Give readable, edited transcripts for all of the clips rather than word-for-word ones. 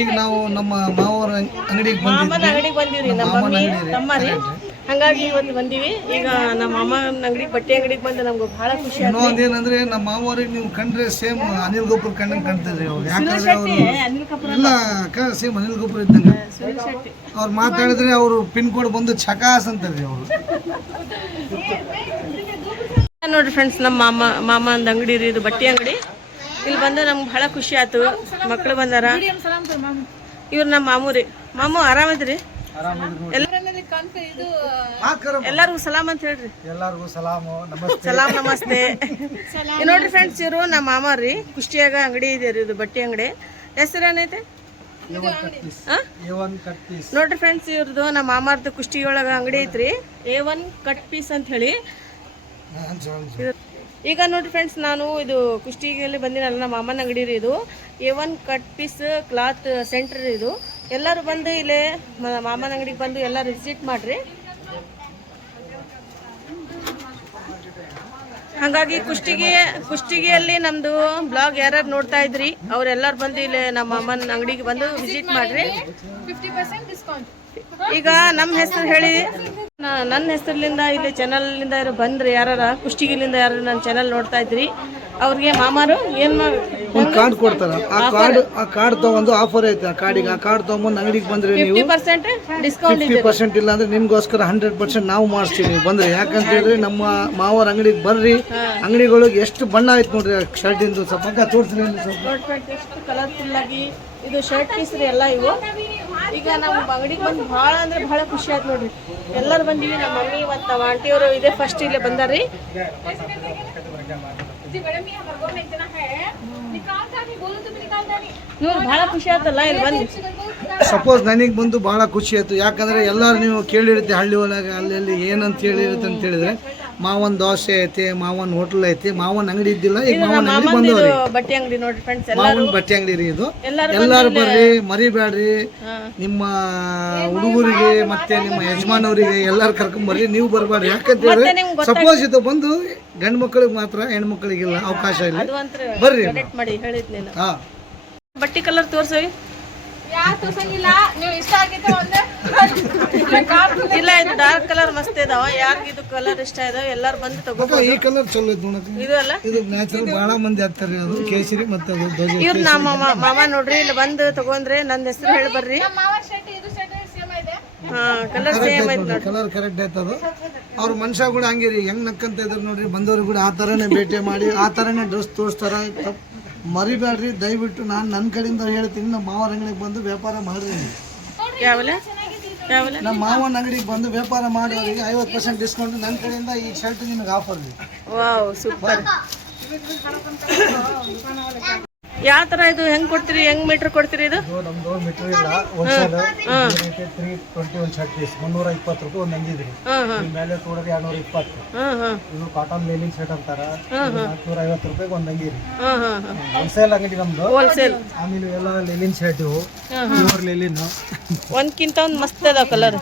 ಈಗ ನಾವು ನಮ್ಮ ಮಾವರ ಅಂಗಡಿಗೆ ಬಂದಿವ್ರಿ ನಮ್ಮ ಮಮ್ಮಿ ತಮ್ಮರಿ ಹಂಗಾಗಿ ಇವತ್ತು ಬಂದೀವಿ. ಈಗ ನಮ್ಮ ಮಾಮನ ಅಂಗಡಿಗೆ ಬಟ್ಟೆ ಅಂಗಡಿಗೆ ಬಂದು ನಮ್ಗೆ ಬಹಳ ಖುಷಿ ಆಯ್ತು. ಇನ್ನೊಂದೇನಂದ್ರೆ ನಮ್ಮ ಮಾವರಿಗೆ ನೀವು ಕಂಡ್ರೆ ಸೇಮ್ ಅನಿಲ್ ಗೋಪುರ್ ಕಂಡಂಗೆ ಕಾಣ್ತಿದ್ರಿ ಅವ್ರು. ಯಾಕಂದ್ರೆ ಅವರು ಇಲ್ಲ ಸೇಮ್ ಅನಿಲ್ ಗೋಪುರ್ ಇದ್ದಂಗೆ ಅವ್ರು ಮಾತಾಡಿದ್ರೆ ಅವರು ಪಿನ್ ಕೋಡ್ ಬಂದು ಚಕಾಸ್ ಅಂತಾರ್ರಿ ಅವರು. ನೋಡ್ರಿ ಫ್ರೆಂಡ್ಸ್, ನಮ್ಮ ಮಾಮ ಅಂದ ಅಂಗಡಿ ರೀ ಇದು, ಬಟ್ಟೆ ಅಂಗಡಿ. ಇಲ್ಲಿ ಬಂದು ನಮ್ಗೆ ಬಹಳ ಖುಷಿ ಆಯ್ತು. ಮಕ್ಕಳು ಬಂದಾರ. ಇವ್ರು ನಮ್ಮ ಮಾಮು ರೀ. ಮಾಮು ಆರಾಮದ್ರಿ? ಎಲ್ಲರಿಗೂ ಸಲಾಮ್ ಅಂತ ಹೇಳ್ರಿ. ಎಲ್ಲರಿಗೂ ಸಲಾಮ್ ನಮಸ್ತೆ. ನೋಡ್ರಿ ಫ್ರೆಂಡ್ಸ್, ಇವರು ನಮ್ಮ ಮಾಮ ರೀ. ಕುಷ್ಟಿಯಾಗ ಅಂಗಡಿ ಇದೆ ರೀ, ಇದು ಬಟ್ಟೆ ಅಂಗಡಿ. ಹೆಸರು ಏನೈತೆ? ನೋಡ್ರಿ ಫ್ರೆಂಡ್ಸ್, ಇವ್ರದ್ದು ನಮ್ಮ ಮಾಮಾರ್ದು ಕುಷ್ಟಿ ಒಳಗ ಅಂಗಡಿ ಐತ್ರಿ, A1 ಕಟ್ ಪೀಸ್ ಅಂತ ಹೇಳಿ. ಈಗ ನೋಡ್ರಿ ಫ್ರೆಂಡ್ಸ್, ನಾನು ಇದು ಕುಷ್ಟಿಗೆಲ್ಲಿ ಬಂದಿನಲ್ಲ, ನಮ್ಮ ಮಾಮನ ಅಂಗಡಿ ರೀ ಇದು. A1 cut piece cloth centre ಇದು. ಎಲ್ಲರೂ ಬಂದು ಇಲ್ಲೇ ಮಾಮನ ಅಂಗಡಿಗೆ ಬಂದು ಎಲ್ಲರೂ ವಿಸಿಟ್ ಮಾಡ್ರಿ. ಹಾಗಾಗಿ ಕುಷ್ಟಿಗೆಯಲ್ಲಿ ನಮ್ದು ಬ್ಲಾಗ್ ಯಾರ್ಯಾರು ನೋಡ್ತಾ ಇದ್ರಿ ಅವ್ರೆಲ್ಲರೂ ಬಂದು ಇಲ್ಲಿ ನಮ್ಮ ಮಾಮನ ಅಂಗಡಿಗೆ ಬಂದು ವಿಸಿಟ್ ಮಾಡ್ರಿ. 50% ಡಿಸ್ಕೌಂಟ್. ಈಗ ನಮ್ಮ ಹೆಸರು ಹೇಳಿ, ನನ್ನ ಹೆಸರ್ಲಿಂದ ಇಲ್ಲಿ ಚಾನಲ್ನಿಂದ ಬಂದ್ರಿ ಯಾರ ಕುಷ್ಟಿಗಿಲಿಂದ ಯಾರು ನನ್ನ ಚಾನಲ್ ನೋಡ್ತಾ ಇದ್ರಿ ಅವ್ರಿಗೆ ಮಾಮಾರು ಏನ್ ಒಂದು ಕಾರ್ಡ್ ಕೊಡ್ತಾರ. ಆ ಕಾರ್ಡ್ ತಗೊಂಡು ಆಫರ್ ಐತೆ. ಆ ಕಾರ್ಡ್ ತಗೊಂಡು ಅಂಗಡಿಗೆ ಬಂದ್ರೆ ನೀವು 50% ಡಿಸ್ಕೌಂಟ್ ಇದೆ. 50% ಇಲ್ಲ ಅಂದ್ರೆ ನಿಮ್ಗೋಸ್ಕರ 100% ನಾವು ಮಾಡಿಸ್ತೀವಿ ನೀವು ಬಂದ್ರೆ. ಯಾಕಂತ ಹೇಳಿದ್ರೆ ನಮ್ಮ ಮಾವರ ಅಂಗಡಿಗೆ ಬರ್ರಿ. ಅಂಗಡಿಗಳಿಗೆ ಎಷ್ಟು ಬಣ್ಣ ಆಯ್ತು ನೋಡ್ರಿ ಶರ್ಟ್ ಇಂದು. ಸ್ವಲ್ಪ ತೋರಿಸ್ರಿ. ಎಷ್ಟು ಕಲರ್ಫುಲ್ ಆಗಿ ಇದು ಶರ್ಟ್ ಪೀಸ್ ರೀ ಎಲ್ಲ ಇವು. ಈಗ ನಮ್ಮ ಅಂಗಡಿಗೆ ಬಂದು ಭಾಳ ಅಂದ್ರೆ ಭಾಳ ಖುಷಿ ಆಯ್ತು ನೋಡ್ರಿ. ಎಲ್ಲರೂ ಬಂದೀವಿ. ನಮ್ಮ ಮಮ್ಮಿ ಮತ್ತು ನಮ್ಮ ಆಂಟಿಯವರು ಇದೇ ಫಸ್ಟ್ ಇಲ್ಲೇ ಬಂದಾರ್ರಿ. ಇವ್ರು ಭಾಳ ಖುಷಿ ಆಯ್ತಲ್ಲ ಇಲ್ಲಿ ಬಂದು. ಸಪೋಸ್ ನನಗೆ ಬಂದು ಭಾಳ ಖುಷಿ ಆಯ್ತು. ಯಾಕಂದ್ರೆ ಎಲ್ಲರೂ ನೀವು ಕೇಳಿರುತ್ತೆ ಹಳ್ಳಿ ಒಳಗೆ ಅಲ್ಲಿ ಏನಂತ ಹೇಳಿರುತ್ತೆ ಅಂತ ಹೇಳಿದ್ರೆ ಮಾವನ್ ದೋಸೆ ಐತಿ, ಮಾವನ್ ಹೋಟೆಲ್ ಐತಿ, ಮಾವನ್ ಅಂಗಡಿ ಇದ್ದಿಲ್ಲ. ಈಗ ಮಾವನ್ ಅಂಗಡಿ ಬಂದವ್ರಿ. ಬಟ್ಟೆ ಅಂಗಡಿ ನೋಡ್ರಿ ಫ್ರೆಂಡ್ಸ್, ಮಾವನ್ ಬಟ್ಟೆ ಅಂಗಡಿ ರೀ ಇದು. ಎಲ್ಲಾರು ಬರ್ರಿ, ಮರಿಬ್ಯಾಡ್ರಿ. ನಿಮ್ಮ ಹುಡುಗರಿಗೆ ಮತ್ತೆ ನಿಮ್ಮ ಯಜಮಾನವರಿಗೆ ಎಲ್ಲಾರು ಕರ್ಕೊಂಡ್ ಬರ್ರಿ. ನೀವು ಬರ್ಬಾರ್ರಿ. ಯಾಕಂತ ಹೇಳಿದ್ರೆ ಸಪೋಸ್ ಇದು ಬಂದು ಗಂಡು ಮಕ್ಕಳಿಗೆ ಮಾತ್ರ, ಹೆಣ್ಣು ಮಕ್ಕಳಿಗಿಲ್ಲ ಅವಕಾಶ ಇಲ್ಲ. ಬರ್ರಿ. ಹಾ, ಬಟ್ಟೆ ಕಲರ್ ತೋರ್ಸವಿ. ಇಲ್ಲ, ಇದು ಡಾರ್ಕ್ ಕಲರ್ ಮಸ್ತ್ ಇದಾವ. ಯಾರಿಗೆ ಇದು ಕಲರ್ ಇಷ್ಟ ಇದಾವ ಎಲ್ಲಾರು ಬಂದು ತಗೋ. ಈ ಕಲರ್ ಚಲೋ ಐತಿ ನೋಡಕ್ಕೆ. ಇದು ಅಲ್ಲ, ಇದು ನ್ಯಾಚುರಲ್ ಬಹಳ ಮಂದಿ ಹಾಕ್ತಾರೆ. ಅದು ಕೇಸರಿ ಮತ್ತೆ ಅದು ಧ್ವಜ. ಇವ್ರು ನಮ್ಮ ಮಾಮ ನೋಡ್ರಿ, ಇಲ್ಲಿ ಬಂದು ತಗೊಂಡ್ರೆ ನನ್ನ ಹೆಸರು ಹೇಳಿ ಬರ್ರಿ. ಹಾ, ಕಲರ್ ಸೇಮ್ ಐತಿ ನೋಡ್ರಿ. ಕಲರ್ ಕರೆಕ್ಟ್ ಐತೆ ಅದು. ಅವ್ರ ಮನುಷ್ಯ ಕೂಡ ಹಂಗಿರಿ, ಹೆಂಗ್ ನಕ್ಕಂತ ಇದಾರೆ ನೋಡ್ರಿ. ಬಂದವ್ರು ಕೂಡ ಆ ತರನೇ ಭೇಟಿ ಮಾಡಿ ಆ ತರನೇ ಡ್ರೆಸ್ ತೋರಿಸ್ತಾರ. ಮರಿಬೇಡ್ರಿ ದಯವಿಟ್ಟು. ನಾನು ನನ್ನ ಕಡೆಯಿಂದ ಹೇಳ್ತೀನಿ, ನಮ್ಮ ಮಾವನ ಅಂಗಡಿಗೆ ಬಂದು ವ್ಯಾಪಾರ ಮಾಡ್ರಿ. ನಮ್ಮ ಮಾವನ ಅಂಗಡಿಗೆ ಬಂದು ವ್ಯಾಪಾರ ಮಾಡೋರಿಗೆ 50% ಡಿಸ್ಕೌಂಟ್ ನನ್ನ ಕಡೆಯಿಂದ. ಈ ಶರ್ಟ್ ನಿಮಗೆ ಆಫರ್ ರೀ. Wow, super. ಯಾವ ತರ ಇದು ಹೆಂಗ್ ಕೊಡ್ತೀರಿ? ಹೆಂಗ್ ಮೀಟರ್ ಕೊಡ್ತೀರಿ ಇದು? ನಮ್ದು ಮೀಟರ್ ಇಲ್ಲ, ಹೋಲ್ಸೇಲ್. 321 ಶರ್ಟ್ ಪೀಸ್ 320 ರೂಪಾಯಿ ಒಂದು ಅಂಗಿ ಇದ್ರಿ. ಮೇಲೆ ತೋಡ್ರಿ 220. ಇದು ಕಾಟನ್ ಲೇಲಿನ್ ಶರ್ಟ್ ಅಂತಾರ. 450 ರೂಪಾಯಿ ಒಂದು ಅಂಗಿ ರೀ. ಹೋಲ್ಸೇಲ್ ಅಂಗಡಿ ನಮ್ದು. ಹೋಲ್ಸೇಲ್. ಆಮೇಲೆ ಎಲ್ಲ ಲೇಲಿನ್ ಶರ್ಟ್ ಇವು, ಪ್ಯೂರ್ ಲೇಲಿನ್. ಒಂದ್ಕಿಂತ ಒಂದ್ ಮಸ್ತ್ ಅದ ಕಲರ್.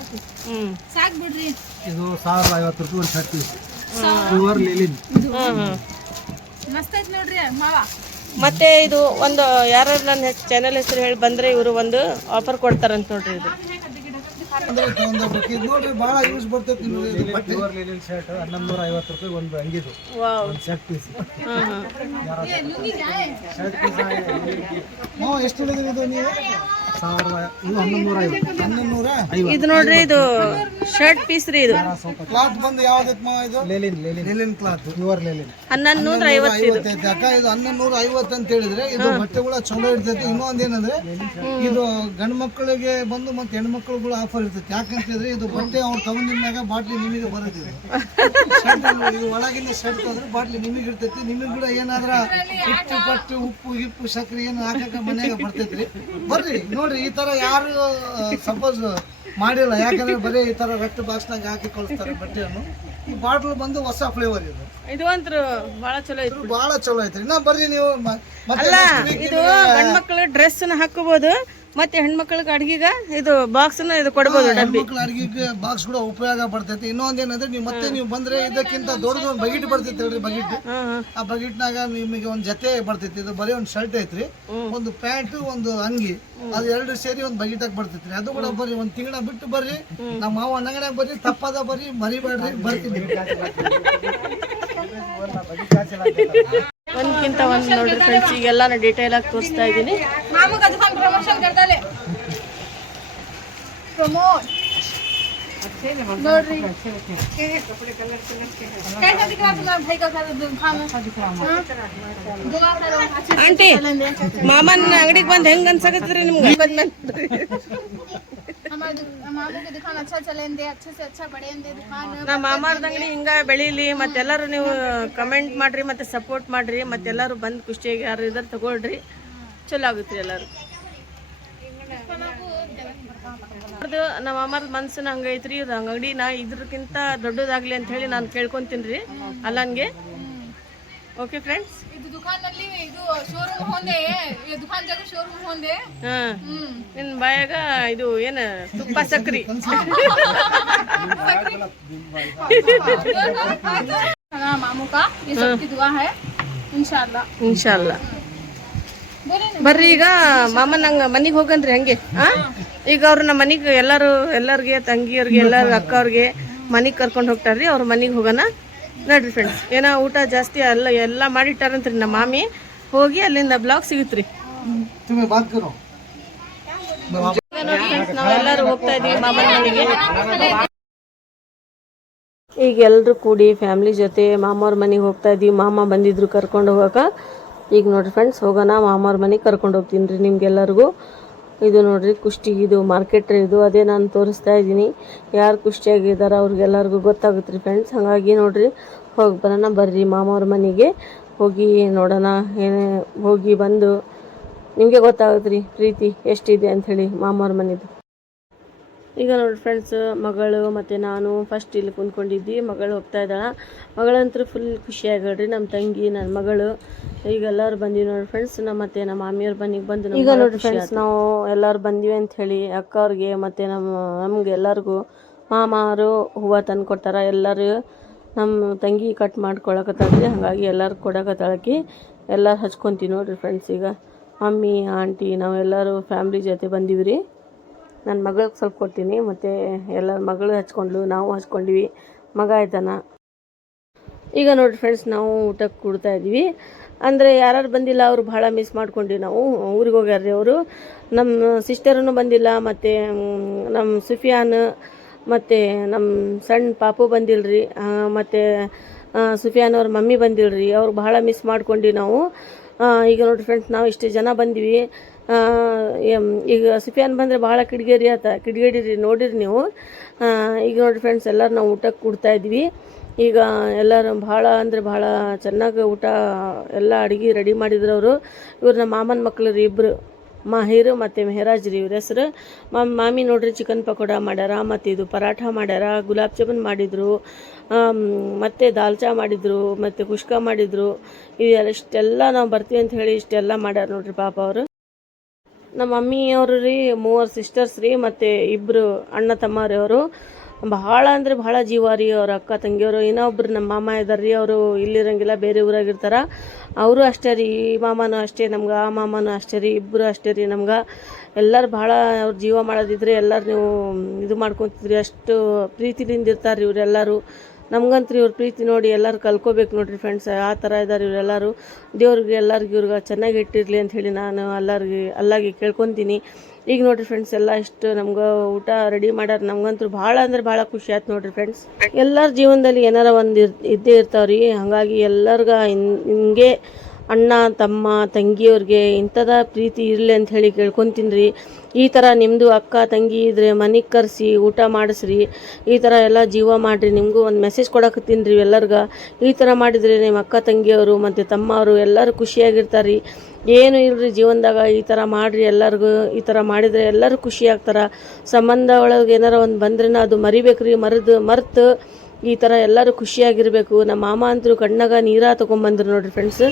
ಸಾಕ್ ಬಿಡ್ರಿ. ಇದು 1050 ರೂಪಾಯಿ ಒಂದು ಶರ್ಟ್ ಪೀಸ್, ಪ್ಯೂರ್ ಲೇಲಿನ್. ಮಸ್ತ್ ಐತ್ ನೋಡ್ರಿ ಮಾವ. ಮತ್ತೆ ಇದು ಒಂದು ಯಾರು ನನ್ನ ಚಾನೆಲ್ ಹೆಸರು ಹೇಳಿ ಬಂದ್ರೆ ಇವರು ಒಂದು ಆಫರ್ ಕೊಡ್ತಾರಂತ ನೋಡ್ರಿ. ಇದು ನೋಡ್ರಿ ಬಹಳ ಯೂಸ್ ಬರ್ತೈತಿ. ಶರ್ಟ್ 1150 ರೂಪಾಯಿ ಒಂದು ಅಂಗಿದು. ಒಂದು ಶರ್ಟ್ ಪೀಸ್. ಎಷ್ಟು ಹೇಳಿದ್ರಿ ಇದು ನೀವು? 1150. ಇದು ನೋಡ್ರಿ, ಇದು ಶರ್ಟ್ ಪೀಸ್ ರೀ. ಇದು ಕ್ಲಾತ್ ಬಂದು ಯಾವ್ದೈತಿ ಮಾವ? ಇದು ಲೇಲಿನ್ ಕ್ಲಾತ್, ಪ್ಯೂರ್ ಲೇಲಿನ್. 1150. ಯಾಕ ಇದು 1150 ಅಂತ ಹೇಳಿದ್ರೆ ಇದು ಬಟ್ಟೆಗಳ ಚಲೋ ಇರ್ತೈತಿ. ಇನ್ನೊಂದೇನಂದ್ರೆ ಇದು ಗಂಡು ಮಕ್ಕಳಿಗೆ ಬಂದು ಮತ್ತೆ ಹೆಣ್ಣು ಮಕ್ಕಳುಗಳು ಆಫರ್ ಇರ್ತೈತಿ. ಯಾಕಂತ ಹೇಳಿದ್ರೆ ಇದು ಬಟ್ಟೆ ಅವ್ರು ತಗೊಂಡಿದ್ದಾಗ ಬಾಟ್ಲಿ ನಿಮಗೆ ಬರೋದಿಲ್ಲ. ಇದು ಒಳಗಿಂದ ಶರ್ಟ್ ತಂದ್ರೆ ಬಾಟ್ಲಿ ನಿಮಗೆ ಇರ್ತೈತಿ. ನಿಮಗೆ ಕೂಡ ಏನಾದ್ರ ಹಿಟ್ಟು ಪಟ್ಟು ಉಪ್ಪು ಗಿಪ್ಪು ಸಕ್ಕರೆ ಏನು ಹಾಕಕ ಮನೆಯಾಗ ಬರ್ತೈತ್ರಿ. ಬರ್ರಿ ನೋಡ್ರಿ. ಈ ತರ ಯಾರು ಸಪೋಸ್ ಮಾಡಿಲ್ಲ, ಯಾಕಂದ್ರೆ ಬರೀ ಈ ತರ ರಟ್ಟು ಬಾಕ್ಸ್ನಾಗ ಹಾಕಿ ಕಳಿಸ್ತಾರೆ ಬಟ್ಟೆಯನ್ನು. ಈ ಬಾಟ್ಲ್ ಬಂದು ಹೊಸ ಫ್ಲೇವರ್ ಇದು. ಇದು ಅಂತೂ ಬಹಳ ಚಲೋ ಐತಿ, ಬಹಳ ಚಲೋ ಐತ್ರಿ. ನಾ ಬರ್ರಿ ನೀವು. ಅಲ್ಲ, ಇದು ಗಂಡ್ ಮಕ್ಕಳು ಡ್ರೆಸ್ ಹಾಕೋಬಹುದು. ಮತ್ತೆ ಹೆಣ್ಮಕ್ಳಿಗೆ ಅಡ್ಗಿಗ ಇದು ಬಾಕ್ಸ್ನ ಇದು ಕೊಡ್ಬೋದು ಡಬ್ಬಿ. ಹೆಣ್ಮಕ್ಳ ಅಡಿಗೆಗೆ ಬಾಕ್ಸ್ ಕೂಡ ಉಪಯೋಗ ಬರ್ತೈತಿ. ಇನ್ನೊಂದ್ ಏನಂದ್ರೆ ನೀವು ಬಂದ್ರೆ ಇದಕ್ಕಿಂತ ದೊಡ್ಡದು ಒಂದು ಬಕೆಟ್ ಬರ್ತೈತಿ ಹೇಳ್ರಿ, ಬಕೆಟ್. ಆ ಬಕೆಟ್ನಾಗ ನಿಮಗೆ ಒಂದ್ ಜೊತೆ ಬರ್ತೈತಿ. ಇದು ಬರೀ ಒಂದ್ ಶರ್ಟ್ ಐತ್ರಿ, ಒಂದು ಪ್ಯಾಂಟ್, ಒಂದು ಅಂಗಿ, ಅದು ಎರಡು ಸೇರಿ ಒಂದ್ ಬಕೆಟ್ ಆಗಿ ಬರ್ತೈತ್ರಿ. ಅದು ಕೂಡ ಬರ್ರಿ, ಒಂದ್ ತಿಂಗಳ ಬಿಟ್ಟು ಬರ್ರಿ, ನಮ್ಮ ಮಾವ ಅಂಗಡಿಯಾಗ ಬರ್ರಿ, ತಪ್ಪದ ಬರ್ರಿ, ಮರಿಬೇಡ್ರಿ, ಬರ್ತೀನಿ. ಒಂದ್ಕಿಂತ ಒಂದ್ ನೋಡ್ರಿ ಫ್ರೆಂಡ್ಸ್, ಈಗೆಲ್ಲಾನು ಡೀಟೇಲ್ ಆಗಿ ತೋರಿಸ್ತಾ ಇದ್ದೀನಿ. मामू का दुकान प्रमोशन करता ले प्रमोट नोड्री कैसा दिख रहा तुम्हारा भाई का दुकान दुआ करो ಆಂಟಿ, ಮಾಮನ್ ಅಂಗಡಿಗೆ ಬಂದ್ ಹೆಂಗ್ ಅನ್ಸಕತ್ರಿ ನಿಮ್ಗೆ? हमारे मामू की दुकान अच्छा चलेंदे, अच्छे से अच्छा बढ़ेंदे दुकान. ನಮ್ಮ ಮಾಮಾರ್ದ ಅಂಗಡಿ ಹಿಂಗ ಬೆಳೀಲಿ, ಮತ್ತೆಲ್ಲರೂ ನೀವು ಕಮೆಂಟ್ ಮಾಡ್ರಿ, ಮತ್ತೆ ಸಪೋರ್ಟ್ ಮಾಡ್ರಿ, ಮತ್ತೆಲ್ಲರೂ ಬಂದು ಖುಷಿಯಾಗಿ ಯಾರು ಇದಾರೆ ತಗೊಳ್ರಿ, ಚಲೋ ಆಗುತ್ತೆ ಎಲ್ಲರೂ. ನಮ್ಮ ಅಮ್ಮರ ಮನ್ಸನ್ನ ಹಂಗೈತ್ರಿ, ಇದು ಅಂಗಡಿ ನಾ ಇದ್ರಕ್ಕಿಂತ ದೊಡ್ಡದಾಗ್ಲಿ ಅಂತ ಹೇಳಿ ನಾನು ಕೇಳ್ಕೊಂತೀನಿ ರೀ ಅಲ್ಲನ್ಗೆ. ಓಕೆ ಫ್ರೆಂಡ್ಸ್, ಇದು ದುಕಾನಲ್ಲಿ ಇದು ಶೋರೂಮ್ ಹೊಂದೆ, ಈ ದುಕಾನ್ ಜಾಗ ಶೋರೂಮ್ ಹೊಂದೆ. ನಿನ್ನ ಬಾಯಾಗ ಇದು ಏನ ತುಪ್ಪ ಸಕ್ರಿ. मामू का ये सबकी दुआ है, इंशाल्लाह ಇನ್ಶಾಲ್ಲಾ. ಬರ್ರಿ ಈಗ ಮಾಮನ್ ಹಂಗ ಮನಿಗೆ ಹೋಗನ್ರಿ ಹಂಗೆ. ಈಗ ಅವ್ರು ನಮ್ಮ ಮನಿಗೆ ಎಲ್ಲರಿಗೆ ತಂಗಿಯವ್ರಿಗೆ ಎಲ್ಲರ ಅಕ್ಕವ್ರಿಗೆ ಮನಿಗೆ ಕರ್ಕೊಂಡು ಹೋಗ್ತಾರ್ರಿ. ಅವ್ರ ಮನಿಗೆ ಹೋಗೋಣ ನೋಡ್ರಿ ಫ್ರೆಂಡ್ಸ್. ಏನೋ ಊಟ ಜಾಸ್ತಿ ಎಲ್ಲ ಮಾಡಿಟ್ಟಾರಂತ್ರಿ ನಮ್ಮ ಮಾಮಿ. ಹೋಗಿ ಅಲ್ಲಿಂದ ಬ್ಲಾಗ್ ಸಿಗುತ್ರಿ. ನಾವೆಲ್ಲರೂ ಹೋಗ್ತಾ ಇದೀವಿ ಮಾಮನ ಮನೆಗೆ. ಈಗ ಎಲ್ರು ಕೂಡಿ ಫ್ಯಾಮಿಲಿ ಜೊತೆ ಮಾಮವ್ರ ಮನೆಗೆ ಹೋಗ್ತಾ ಇದೀವಿ. ಮಾಮ ಬಂದಿದ್ರು ಕರ್ಕೊಂಡು ಹೋಗಾಕ. ಈಗ ನೋಡ್ರಿ ಫ್ರೆಂಡ್ಸ್, ಹೋಗೋಣ ಮಾಮವ್ರ ಮನೆಗೆ ಕರ್ಕೊಂಡು ಹೋಗ್ತೀನಿ ರೀ ನಿಮ್ಗೆಲ್ಲರಿಗೂ. ಇದು ನೋಡ್ರಿ ಕುಷ್ಟಿಗಿದು ಮಾರ್ಕೆಟ್ ರೀ ಇದು. ಅದೇ ನಾನು ತೋರಿಸ್ತಾ ಇದ್ದೀನಿ. ಯಾರು ಕುಷ್ಟಿಯಾಗಿದ್ದಾರೆ ಅವ್ರಿಗೆಲ್ಲರಿಗೂ ಗೊತ್ತಾಗುತ್ತೆ ರೀ ಫ್ರೆಂಡ್ಸ್. ಹಾಗಾಗಿ ನೋಡ್ರಿ ಹೋಗಿ ಬರೋಣ ಬರ್ರಿ ಮಾಮವ್ರ ಮನೆಗೆ ಹೋಗಿ ನೋಡೋಣ. ಹೋಗಿ ಬಂದು ನಿಮಗೆ ಗೊತ್ತಾಗುತ್ತೆ ರೀ ಪ್ರೀತಿ ಎಷ್ಟಿದೆ ಅಂಥೇಳಿ ಮಾಮವ್ರ ಮನೆದು. ಈಗ ನೋಡಿ ಫ್ರೆಂಡ್ಸ್, ಮಗಳು ಮತ್ತು ನಾನು ಫಸ್ಟ್ ಇಲ್ಲಿ ಕುಂತ್ಕೊಂಡಿದ್ವಿ. ಮಗಳು ಹೋಗ್ತಾ ಇದ್ದಾಳೆ. ಮಗಳಂತೂ ಫುಲ್ ಖುಷಿಯಾಗಳ್ರಿ. ನಮ್ಮ ತಂಗಿ, ನನ್ನ ಮಗಳು, ಈಗ ಎಲ್ಲರೂ ಬಂದೀವಿ ನೋಡಿ ಫ್ರೆಂಡ್ಸ್. ಮತ್ತು ನಮ್ಮ ಮಾಮಿಯವ್ರ ಮನೆಗೆ ಬಂದು ಈಗ ನೋಡಿ ಫ್ರೆಂಡ್ಸ್, ನಾವು ಎಲ್ಲರೂ ಬಂದೀವಿ ಅಂತ ಹೇಳಿ ಅಕ್ಕವ್ರಿಗೆ ಮತ್ತು ನಮ್ಗೆ ಎಲ್ಲರಿಗೂ ಮಾಮಾರು ಹೂವು ತಂದು ಕೊಡ್ತಾರೆ. ಎಲ್ಲರೂ ನಮ್ಮ ತಂಗಿ ಕಟ್ ಮಾಡ್ಕೊಳಕತ್ತಾಳ್ರಿ. ಹಾಗಾಗಿ ಎಲ್ಲರೂ ಕೊಡಕತ್ತಾಳಕಿ. ಎಲ್ಲರೂ ಹಚ್ಕೊತೀವಿ ನೋಡಿರಿ ಫ್ರೆಂಡ್ಸ್. ಈಗ ಮಮ್ಮಿ, ಆಂಟಿ, ನಾವೆಲ್ಲರೂ ಫ್ಯಾಮ್ಲಿ ಜೊತೆ ಬಂದೀವಿ ರೀ. ನನ್ನ ಮಗಳಿಗೆ ಸ್ವಲ್ಪ ಕೊಡ್ತೀನಿ, ಮತ್ತು ಎಲ್ಲರ ಮಗಳು ಹಚ್ಕೊಂಡ್ಲು, ನಾವು ಹಚ್ಕೊಂಡಿವಿ, ಮಗ ಆಯ್ತಾನ. ಈಗ ನೋಡಿ ಫ್ರೆಂಡ್ಸ್, ನಾವು ಊಟಕ್ಕೆ ಕೊಡ್ತಾ ಇದ್ದೀವಿ. ಅಂದರೆ ಯಾರು ಬಂದಿಲ್ಲ, ಅವರು ಭಾಳ ಮಿಸ್ ಮಾಡ್ಕೊಂಡ್ವಿ. ನಾವು ಊರಿಗೆ ಹೋಗ್ಯಾರ್ರಿ ಅವರು. ನಮ್ಮ ಸಿಸ್ಟರೂ ಬಂದಿಲ್ಲ, ಮತ್ತು ನಮ್ಮ ಸುಫಿಯಾನ್ ಮತ್ತು ನಮ್ಮ ಸಣ್ಣ ಪಾಪು ಬಂದಿಲ್ಲರಿ, ಮತ್ತು ಸುಫಿಯಾನ್ ಅವ್ರ ಮಮ್ಮಿ ಬಂದಿಲ್ರಿ. ಅವ್ರು ಭಾಳ ಮಿಸ್ ಮಾಡ್ಕೊಂಡ್ವಿ ನಾವು. ಈಗ ನೋಡಿರಿ ಫ್ರೆಂಡ್ಸ್, ನಾವು ಇಷ್ಟು ಜನ ಬಂದೀವಿ. ಈಗ ಸುಫಿಯಾನ್ ಬಂದರೆ ಭಾಳ ಕಿಡಿಗೇಡಿ ನೋಡಿರಿ ನೀವು. ಈಗ ನೋಡಿರಿ ಫ್ರೆಂಡ್ಸ್, ಎಲ್ಲರೂ ನಾವು ಊಟಕ್ಕೆ ಕೊಡ್ತಾ ಇದ್ವಿ. ಈಗ ಎಲ್ಲರೂ ಭಾಳ ಅಂದರೆ ಭಾಳ ಚೆನ್ನಾಗಿ ಊಟ ಎಲ್ಲ ಅಡುಗೆ ರೆಡಿ ಮಾಡಿದ್ರು ಅವರು. ಇವ್ರು ನಮ್ಮ ಮಾಮನ ಮಕ್ಳು ರೀ, ಇಬ್ಬರು, ಮಾಹಿರ್ ಮತ್ತು ಮೆಹರಾಜ್ ರೀ ಇವ್ರ ಹೆಸರು. ಮಾಮಿ ನೋಡ್ರಿ ಚಿಕನ್ ಪಕೋಡ ಮಾಡ್ಯಾರ, ಮತ್ತು ಇದು ಪರಾಠ ಮಾಡ್ಯಾರ, ಗುಲಾಬ್ ಜಾಮೂನ್ ಮಾಡಿದರು, ಮತ್ತು ದಾಲ್ಚಾ ಮಾಡಿದರು, ಮತ್ತು ಕುಷ್ಕ ಮಾಡಿದರು. ಇಷ್ಟೆಲ್ಲ ನಾವು ಬರ್ತೀವಿ ಅಂತ ಹೇಳಿ ಇಷ್ಟೆಲ್ಲ ಮಾಡ್ಯಾರ ನೋಡ್ರಿ ಪಾಪ ಅವರು. ನಮ್ಮ ಮಮ್ಮಿಯವರು ರೀ 3 ಸಿಸ್ಟರ್ಸ್ ರೀ, ಮತ್ತು 2 ಅಣ್ಣ ತಮ್ಮರಿ. ಅವರು ಭಾಳ ಅಂದರೆ ಭಾಳ ಜೀವ ರೀ ಅವ್ರ ಅಕ್ಕ ತಂಗಿಯವರು. ಇನ್ನೊಬ್ರು ನಮ್ಮ ಮಾಮ ಇದ್ದಾರೆ ರೀ, ಅವರು ಇಲ್ಲಿರಂಗಿಲ್ಲ, ಬೇರೆ ಊರಾಗಿರ್ತಾರೆ. ಅವರು ಅಷ್ಟೇ ರೀ, ಈ ಮಾಮನೂ ಅಷ್ಟೇ ನಮ್ಗೆ, ಆ ಮಾಮನೂ ಅಷ್ಟೇ ರೀ, ಇಬ್ಬರು ಅಷ್ಟೇ ರೀ ನಮ್ಗೆ. ಎಲ್ಲರೂ ಭಾಳ ಅವ್ರ ಜೀವ ಮಾಡೋದಿದ್ರೆ ಎಲ್ಲರೂ ನೀವು ಇದು ಮಾಡ್ಕೊತಿದ್ರಿ. ಅಷ್ಟು ಪ್ರೀತಿಲಿಂದ ಇರ್ತಾರೆ ರೀ ಇವರೆಲ್ಲರೂ. ನಮ್ಗಂತೂ ಇವ್ರ ಪ್ರೀತಿ ನೋಡಿ ಎಲ್ಲರೂ ಕಲ್ಕೋಬೇಕು ನೋಡಿರಿ ಫ್ರೆಂಡ್ಸ್. ಆ ಥರ ಇದ್ದಾರೆ ಇವರೆಲ್ಲರೂ. ದೇವ್ರಿಗೆ ಎಲ್ಲರಿಗೂ ಇವ್ರಿಗೆ ಚೆನ್ನಾಗಿ ಇಟ್ಟಿರಲಿ ಅಂತ ಹೇಳಿ ನಾನು ಅಲ್ಲಾಗಿ ಕೇಳ್ಕೊತೀನಿ. ಈಗ ನೋಡಿರಿ ಫ್ರೆಂಡ್ಸ್, ಎಲ್ಲ ಇಷ್ಟು ನಮ್ಗೆ ಊಟ ರೆಡಿ ಮಾಡ್ಯಾರ. ನಮ್ಗಂತೂ ಭಾಳ ಅಂದ್ರೆ ಭಾಳ ಖುಷಿ ಆಯ್ತು ನೋಡಿರಿ ಫ್ರೆಂಡ್ಸ್. ಎಲ್ಲರ ಜೀವನದಲ್ಲಿ ಏನಾರ ಒಂದು ಇದ್ದೇ ಇರ್ತಾವ್ರಿ. ಹಾಗಾಗಿ ಎಲ್ಲರಿಗ ಹಿಂಗೆ ಅಣ್ಣ ತಮ್ಮ ತಂಗಿಯವ್ರಿಗೆ ಇಂಥದ ಪ್ರೀತಿ ಇರಲಿ ಅಂತ ಹೇಳಿ ಕೇಳ್ಕೊತೀನಿ ರೀ. ಈ ಥರ ನಿಮ್ಮದು ಅಕ್ಕ ತಂಗಿ ಇದ್ದರೆ ಮನೆಗೆ ಕರೆಸಿ ಊಟ ಮಾಡಿಸ್ರಿ. ಈ ಥರ ಎಲ್ಲ ಜೀವ ಮಾಡಿರಿ. ನಿಮಗೂ ಒಂದು ಮೆಸೇಜ್ ಕೊಡಕತ್ತೀನಿ ರೀ ಎಲ್ಲರಿಗ. ಈ ಥರ ಮಾಡಿದರೆ ನಿಮ್ಮ ಅಕ್ಕ ತಂಗಿಯವರು ಮತ್ತು ತಮ್ಮವರು ಎಲ್ಲರೂ ಖುಷಿಯಾಗಿರ್ತಾರೆ ರೀ. ಏನು ಇಲ್ಲರಿ ಜೀವನದಾಗ, ಈ ಥರ ಮಾಡಿರಿ ಎಲ್ಲರಿಗೂ. ಈ ಥರ ಮಾಡಿದರೆ ಎಲ್ಲರೂ ಖುಷಿ ಆಗ್ತಾರೆ. ಸಂಬಂಧ ಒಳಗೆ ಏನಾರ ಒಂದು ಬಂದ್ರೂ ಅದು ಮರಿಬೇಕು ರೀ. ಮರೆತು ಈ ಥರ ಎಲ್ಲರೂ ಖುಷಿಯಾಗಿರಬೇಕು. ನಮ್ಮ ಮಾಮ ಅಂತೂ ಕಣ್ಣಾಗ ನೀರ ತೊಗೊಂಬಂದ್ರು ನೋಡ್ರಿ ಫ್ರೆಂಡ್ಸ್.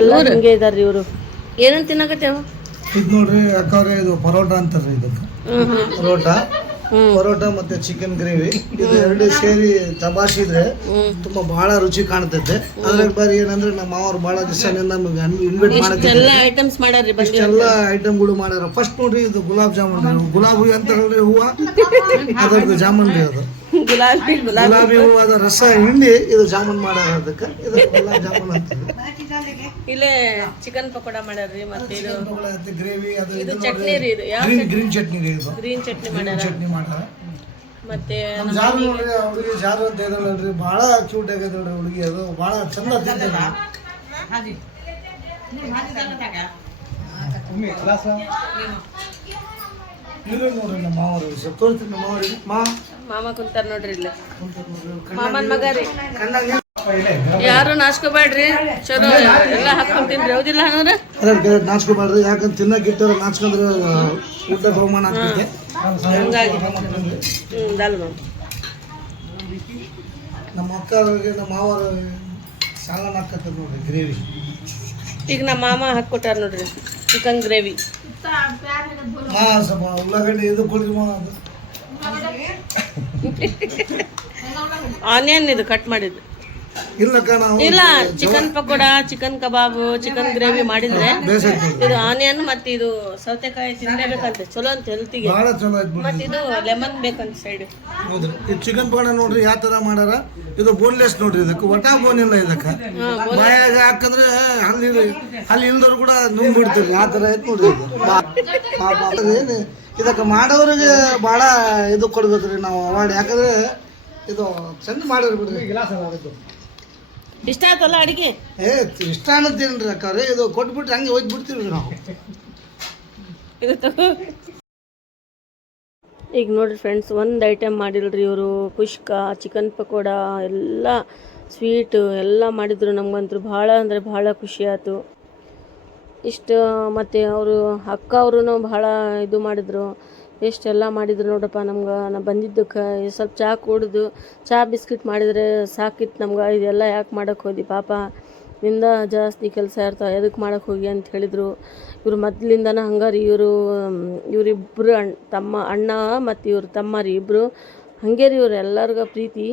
ಎಲ್ಲರೂ ಹಿಂಗೆ ಇದ್ದಾರೆ ರೀ ಇವರು. ಏನಂತ ತಿನ್ನಕತ್ತೇವ ಇದು ನೋಡ್ರಿ ಅಕ್ಕವ್ರೆ, ಇದು ಪರೋಟ ಅಂತಾರ್ರಿ ಇದಕ್ಕೆ. ಪರೋಟ ಮತ್ತೆ ಚಿಕನ್ ಗ್ರೇವಿ ಇದು ಎರಡು ಸೇರಿ ತಬಾಸಿದ್ರೆ ತುಂಬಾ ಬಹಳ ರುಚಿ ಕಾಣ್ತೈತೆ. ಅದ್ರಾಗ ಬಾರಿ ಏನಂದ್ರೆ ನಮ್ಮ ಮಾವರು ಬಹಳ ದಿವಸದಿಂದ ನಮ್ಗೆ ಇನ್ವೈಟ್ ಮಾಡಕ್ಕೆ ಎಲ್ಲ ಐಟಮ್ಸ್ ಮಾಡ್ಯಾರ್ರಿ ಇಷ್ಟೆಲ್ಲ ಐಟಮ್ಗಳು ಮಾಡ್ಯಾರ. ಫಸ್ಟ್ ನೋಡ್ರಿ ಇದು ಗುಲಾಬ್ ಜಾಮೂನ್ ರೀ, ಗುಲಾಬಿ ಅಂತ ಹೇಳ್ರಿ ಹೂವ, ಅದರದ್ದು ಜಾಮೂನ್ ರೀ ಅದು. ಗುಲಾಬಿ ಹೂವದ ರಸ ಹಿಂಡಿ ಇದು ಜಾಮೂನ್ ಮಾಡ್ಯಾರ, ಅದಕ್ಕೆ ಇದು ಗುಲಾಬ್ ಜಾಮೂನ್ ಅಂತ. ಇಲ್ಲೇ ಚಿಕನ್ ಪಕೋಡ ಮಾಡ್ಯಾರ್ರಿ, ಮತ್ತೆ ಇದು ಗ್ರೇವಿ ಅದು ಇದು ಚಟ್ನಿ ರೀ, ಇದು ಯಾವ ಗ್ರೀನ್ ಚಟ್ನಿ ರೀ, ಇದು ಗ್ರೀನ್ ಚಟ್ನಿ ಮಾಡ್ಯಾರ. ಚಟ್ನಿ ಮಾಡ್ಯಾರ. ಮತ್ತೆ ಜಾರು ನೋಡ್ರಿ, ಹುಡುಗಿ ಜಾರು ಅಂತ ಹೇಳಿದ್ರಿ, ಬಹಳ ಕ್ಯೂಟ್ ಆಗೈತೆ ನೋಡ್ರಿ ಹುಡುಗಿ, ಅದು ಬಹಳ ಚಂದ ತಿಂತೈತಿ. ಇಲ್ಲಿ ನೋಡ್ರಿ ನಮ್ಮ ಮಾವರು ತೋರಿಸ್ತೀನಿ. ನಮ್ಮ ಮಾವರಿಗೆ ಮಾಮ ಕುಂತಾರ ನೋಡ್ರಿ ಇಲ್ಲಿ, ಮಾಮನ್ ಮಗ ರೀ. ಕಣ್ಣಾಗ ಯಾರು ನಾಚ್ಕೋಬೇಡ್ರಿ, ಚಲೋ ಎಲ್ಲ ಹಾಕೊಂಡ್ ತಿನ್ರಿ, ಹೌದಿಲ್ಲ ಅನ್ನೋರ? ನಾಚ್ಕೋಬಾರ್ದು, ಯಾಕಂದ್ರೆ ತಿನ್ನಕ್ಕೆ ಇಟ್ಟಾರ, ನಾಚ್ಕೊಂಡ್ರೆ ಊಟಕ್ಕೆ ಬಹುಮಾನ ಆಗ್ತೈತೆ. ಹಂಗಾಗಿ ದಲ್ ನಮ್ಮ ಅಕ್ಕವ್ರಿಗೆ ನಮ್ಮ ಮಾವರ ಸಾಲನ ಹಾಕತ್ತ ನೋಡ್ರಿ ಗ್ರೇವಿ. ಈಗ ನಮ್ಮ ಮಾಮ ಹಾಕ್ಕೊಟ್ಟಾರ ನೋಡ್ರಿ ಚಿಕನ್ ಗ್ರೇವಿ. ಸ್ವಲ್ಪ ಉಳ್ಳಾಗಡ್ಡಿ ಇದು ಕೊಡ್ರಿ ಅದು ಆನಿಯನ್ ಇದು ಕಟ್ ಮಾಡಿದ್ದು ಇಲ್ಲಕ್ಕ ನಾವು ಇಲ್ಲ. ಚಿಕನ್ ಪಕೋಡ, ಚಿಕನ್ ಕಬಾಬು, ಚಿಕನ್ ಗ್ರೇವಿ ಮಾಡಿದ್ರೆ ಇದು ಆನಿಯನ್ ಮತ್ತೆ ಇದು ಸೌತೆಕಾಯಿ ತಿನ್ಲೇಬೇಕಂತ, ಚಲೋ ಅಂತ ಹೆಲ್ತಿಗೆ. ಬಹಳ ಚಲೋ ಆಯ್ತು. ಮತ್ತೆ ಇದು ಲೆಮನ್ ಬೇಕಂತ ಸೈಡ್. ಹೌದ್ರಿ, ಈ ಚಿಕನ್ ಪಕೋಡ ನೋಡ್ರಿ ಯಾವ ತರ ಮಾಡ್ಯಾರ. ಇದು ಬೋನ್ಲೆಸ್ ನೋಡ್ರಿ, ಇದಕ್ಕೆ ಒಟ ಬೋನ್ ಇಲ್ಲ. ಇದಕ್ಕೆ ಬಾಯಾಗ ಹಾಕಂದ್ರೆ ಅಲ್ಲಿ ಇಲ್ದವ್ರು ಕೂಡ ನುಂಗ್ಬಿಡ್ತೀರಿ, ಆ ತರ ಐತೆ ನೋಡ್ರಿ ಇದು. ಏನು ಇದಕ್ಕೆ ಮಾಡೋರಿಗೆ ಬಹಳ ಇದು ಕೊಡ್ಬೇಕ್ರಿ ನಾವು ಅವಾರ್ಡ್, ಯಾಕಂದ್ರೆ ಇದು ಚಂದ ಮಾಡಿರಿ ಬಿಡ್ರಿ. ಇಷ್ಟ ಆಯ್ತಲ್ಲ ಅಡಿಗೆ? ಇಷ್ಟ ಅನ್ನತ್ತೇನ್ರಿ ಅಕ್ಕವ್ರೆ, ಇದು ಕೊಟ್ಬಿಟ್ರೆ ಹಂಗೆ ಹೋಗಿ ಬಿಡ್ತೀವಿ ನಾವು. ಈಗ ನೋಡ್ರಿ ಫ್ರೆಂಡ್ಸ್, ಒಂದು ಐಟಮ್ ಮಾಡಿಲ್ರಿ ಇವರು, ಕುಷ್ಕ, ಚಿಕನ್ ಪಕೋಡ ಎಲ್ಲ ಸ್ವೀಟು ಎಲ್ಲ ಮಾಡಿದ್ರು. ನಮಗಂತೂ ಭಾಳ ಅಂದರೆ ಭಾಳ ಖುಷಿ ಆಯ್ತು. ಇಷ್ಟು ಮತ್ತು ಅವರು ಅಕ್ಕ ಅವರು ಭಾಳ ಇದು ಮಾಡಿದ್ರು, ಎಷ್ಟೆಲ್ಲ ಮಾಡಿದ್ರು ನೋಡಪ್ಪ ನಮ್ಗೆ. ನಾ ಬಂದಿದ್ದಕ್ಕೆ ಸ್ವಲ್ಪ ಚಹಾ ಕುಡಿದು ಚಹಾ ಬಿಸ್ಕಿಟ್ ಮಾಡಿದರೆ ಸಾಕಿತ್ತು ನಮ್ಗೆ. ಇದೆಲ್ಲ ಯಾಕೆ ಮಾಡೋಕ್ಕೆ ಹೋದಿ ಪಾಪ, ನಿಂದ ಜಾಸ್ತಿ ಕೆಲಸ ಇರ್ತಾವೆ, ಎದಕ್ಕೆ ಮಾಡೋಕ್ಕೆ ಹೋಗಿ ಅಂತ ಹೇಳಿದರು. ಇವರು ಮೊದಲಿಂದನೇ ಹಂಗಾರಿ, ಇವರಿಬ್ಬರು ಅಣ್ಣ ಮತ್ತು ಇವ್ರ ತಮ್ಮ ರೀ ಇಬ್ಬರು ಹಂಗೆ ರೀ. ಇವ್ರು ಎಲ್ಲರಿಗೂ ಪ್ರೀತಿ.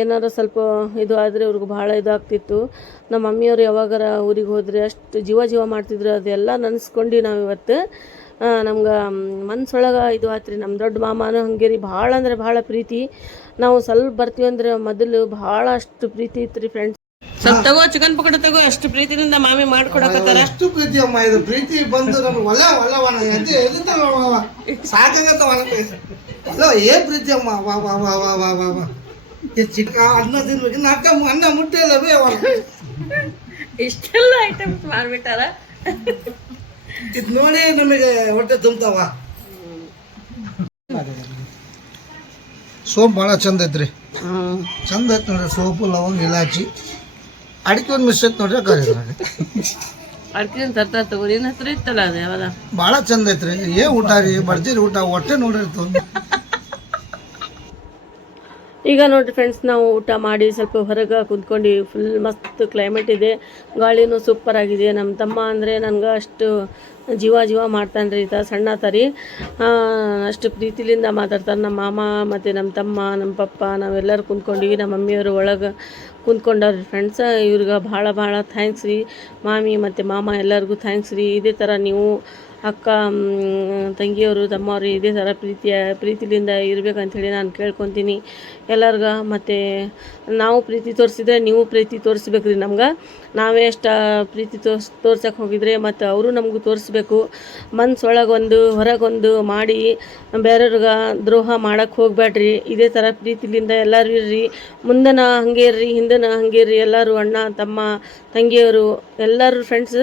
ಏನಾರು ಸ್ವಲ್ಪ ಇದು ಆದರೆ ಇವ್ರಿಗೆ ಭಾಳ ಇದಾಗ್ತಿತ್ತು. ನಮ್ಮ ಮಮ್ಮಿಯವರು ಯಾವಾಗಾರ ಊರಿಗೆ ಹೋದರೆ ಅಷ್ಟು ಜೀವ ಮಾಡ್ತಿದ್ರು. ಅದೆಲ್ಲ ನೆನೆಸ್ಕೊಂಡು ನಾವು ಇವತ್ತು ನಮ್ಗೆ ಮನ್ಸೊಳಗೆ ಇದು ಆತ್ರಿ. ನಮ್ಮ ದೊಡ್ಡ ಮಾಮನೂ ಹಂಗೆ ರೀ, ಭಾಳ ಅಂದರೆ ಭಾಳ ಪ್ರೀತಿ. ನಾವು ಸ್ವಲ್ಪ ಬರ್ತೀವಿ ಅಂದ್ರೆ ಮೊದಲು ಭಾಳ ಅಷ್ಟು ಪ್ರೀತಿ ಇತ್ತು ರೀ ಫ್ರೆಂಡ್ಸ್. ಸ್ವಲ್ಪ ತಗೋ ಚಿಕನ್ ಪಕೋಡ ತಗೋ, ಅಷ್ಟು ಪ್ರೀತಿನಿಂದ ಮಾಮಿ ಮಾಡ್ಕೊಡಕತ್ತಾರ. ಎಷ್ಟು ಪ್ರೀತಿ ಅಮ್ಮ, ಇದು ಪ್ರೀತಿ ಬಂದು ನಮ್ಗೆ ಸಾಕಾಗತ್ತ ಏನ್ ಪ್ರೀತಿ ಅಮ್ಮ. ವಾ ವಾ ವಾ ವಾ ವಾ ವಾ ವಾ ಚಿಕ್ಕ ಅನ್ನ ತಿನ್ಬೇಕು, ಅನ್ನ ಮುಟ್ಟೆಲ್ಲ ಇಷ್ಟೆಲ್ಲ ಐಟಮ್ಸ್ ಮಾಡ್ಬಿಟ್ಟಾರ. ಇದು ನೋಡಿ ನಮಗೆ ಹೊಟ್ಟೆ ತುಂಬ್ತಾವ. ಸೋಪ್ ಭಾಳ ಚಂದ ಐತ್ರಿ, ಚಂದ ಐತ್ ನೋಡ್ರಿ. ಸೋಪು, ಲವಂಗ, ಇಲಾಚಿ, ಅಡಿಕೆ ಒಂದು ಮಿಸ್ ಐತ್ ನೋಡ್ರಿ ಅಕ್ಕ. ಅಡಿಕೆ ತರ್ತಾರ ತಗೋರಿ, ಏನ್ ಹತ್ರ ಇತ್ತಲ್ಲ ಅದು ಯಾವಾಗ ಭಾಳ ಚಂದ ಐತ್ರಿ. ಏನ್ ಊಟ ರೀ, ಬರ್ತೀರಿ ಊಟ, ಹೊಟ್ಟೆ ನೋಡಿರ್ತು. ಈಗ ನೋಡಿರಿ ಫ್ರೆಂಡ್ಸ್, ನಾವು ಊಟ ಮಾಡಿ ಸ್ವಲ್ಪ ಹೊರಗೆ ಕುಂತ್ಕೊಂಡು, ಫುಲ್ ಮಸ್ತ್ ಕ್ಲೈಮೇಟ್ ಇದೆ, ಗಾಳಿನೂ ಸೂಪರ್ ಆಗಿದೆ. ನಮ್ಮ ತಮ್ಮ ಅಂದರೆ ನನಗೆ ಅಷ್ಟು ಜೀವ ಮಾಡ್ತಾನೆ ರೀ. ಸಣ್ಣ ತರಿ ಅಷ್ಟು ಪ್ರೀತಿಲಿಂದ ಮಾತಾಡ್ತಾರೆ. ನಮ್ಮ ಮಾಮ ಮತ್ತು ನಮ್ಮ ತಮ್ಮ, ನಮ್ಮ ಪಪ್ಪ, ನಾವೆಲ್ಲರೂ ಕುಂತ್ಕೊಂಡಿವಿ. ನಮ್ಮ ಮಮ್ಮಿಯವರು ಒಳಗೆ ಕುಂತ್ಕೊಂಡವ್ರಿ ಫ್ರೆಂಡ್ಸ್. ಇವ್ರಿಗೆ ಭಾಳ ಥ್ಯಾಂಕ್ಸ್ ರೀ. ಮಾಮಿ ಮತ್ತು ಮಾಮ ಎಲ್ಲರಿಗೂ ಥ್ಯಾಂಕ್ಸ್ ರೀ. ಇದೇ ಥರ ನೀವು ಅಕ್ಕ, ತಂಗಿಯವರು, ತಮ್ಮವರು ಇದೇ ಥರ ಪ್ರೀತಿಲಿಂದ ಇರಬೇಕಂಥೇಳಿ ನಾನು ಕೇಳ್ಕೊತೀನಿ ಎಲ್ಲರಿಗ. ಮತ್ತು ನಾವು ಪ್ರೀತಿ ತೋರಿಸಿದ್ರೆ ನೀವು ಪ್ರೀತಿ ತೋರಿಸ್ಬೇಕು ರೀ ನಮ್ಗೆ. ನಾವೇ ಅಷ್ಟು ಪ್ರೀತಿ ತೋರ್ಸಕ್ಕೆ ಹೋಗಿದ್ರೆ ಮತ್ತು ಅವರು ನಮಗೂ ತೋರಿಸ್ಬೇಕು. ಮನ್ಸೊಳಗೊಂದು ಹೊರಗೊಂದು ಮಾಡಿ ಬೇರೆಯವ್ರಿಗೆ ದ್ರೋಹ ಮಾಡೋಕ್ಕೆ ಹೋಗ್ಬೇಡ್ರಿ. ಇದೇ ಥರ ಪ್ರೀತಿಲಿಂದ ಎಲ್ಲರೂ ಇರ್ರಿ. ಮುಂದನ ಹಾಗೆ ಇರ್ರಿ, ಹಿಂದನ ಹಾಗೆ ಇರ್ರಿ. ಎಲ್ಲರೂ ಅಣ್ಣ, ತಮ್ಮ, ತಂಗಿಯವರು ಎಲ್ಲರೂ ಫ್ರೆಂಡ್ಸ್